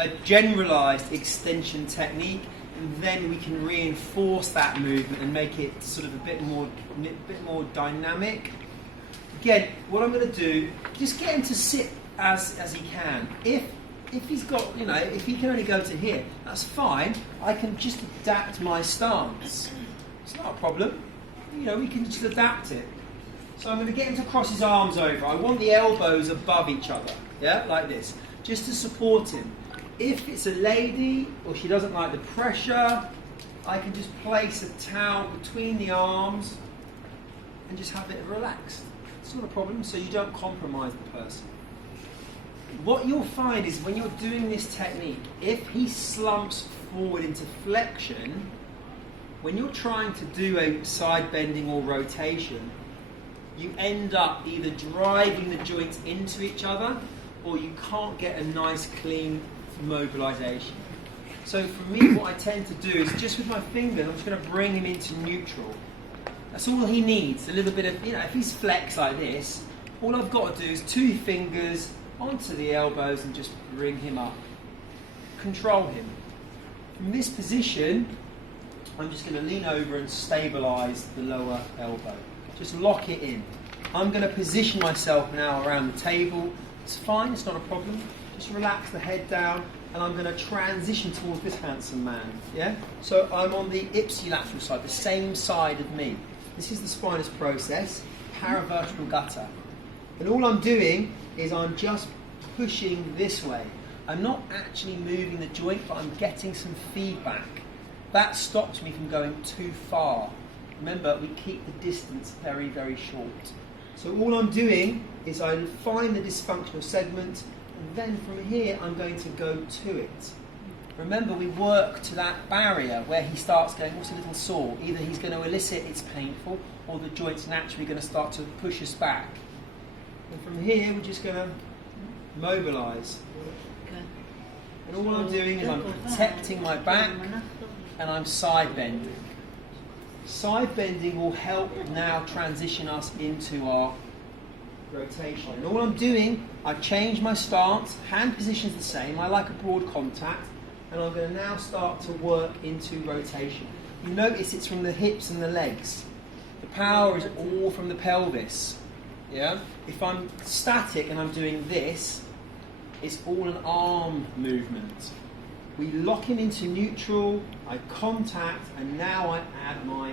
a generalized extension technique, and then we can reinforce that movement and make it sort of a bit more dynamic. Again, what I'm going to do, just get him to sit as he can. If he's got, if he can only go to here, that's fine. I can just adapt my stance. It's not a problem. We can just adapt it. So I'm going to get him to cross his arms over. I want the elbows above each other, yeah, like this, just to support him. If it's a lady or she doesn't like the pressure, I can just place a towel between the arms and just have it relaxed. It's not a problem, so you don't compromise the person. What you'll find is when you're doing this technique, if he slumps forward into flexion, when you're trying to do a side bending or rotation, you end up either driving the joints into each other or you can't get a nice clean mobilization. So for me, what I tend to do is just with my fingers, I'm just going to bring him into neutral. That's all he needs, a little bit of, if he's flexed like this, all I've got to do is 2 fingers onto the elbows and just bring him up. Control him. From this position, I'm just going to lean over and stabilize the lower elbow. Just lock it in. I'm going to position myself now around the table. It's fine, it's not a problem. Just relax the head down, and I'm going to transition towards this handsome man. Yeah? So I'm on the ipsilateral side, the same side of me. This is the spinous process, paravertebral gutter. And all I'm doing is I'm just pushing this way. I'm not actually moving the joint, but I'm getting some feedback. That stops me from going too far. Remember, we keep the distance very, very short. So all I'm doing is I find the dysfunctional segment, and then from here I'm going to go to it. Remember, we work to that barrier where he starts going, what's a little sore? Either he's going to elicit it's painful, or the joint's naturally going to start to push us back. And from here we're just going to mobilise. And all I'm doing is I'm protecting my back and I'm side bending. Side bending will help now transition us into our rotation. And all I'm doing, I've changed my stance, hand position's the same, I like a broad contact, and I'm going to now start to work into rotation. You notice it's from the hips and the legs. The power is all from the pelvis. Yeah? If I'm static and I'm doing this, it's all an arm movement. We lock him into neutral, I contact, and now I add my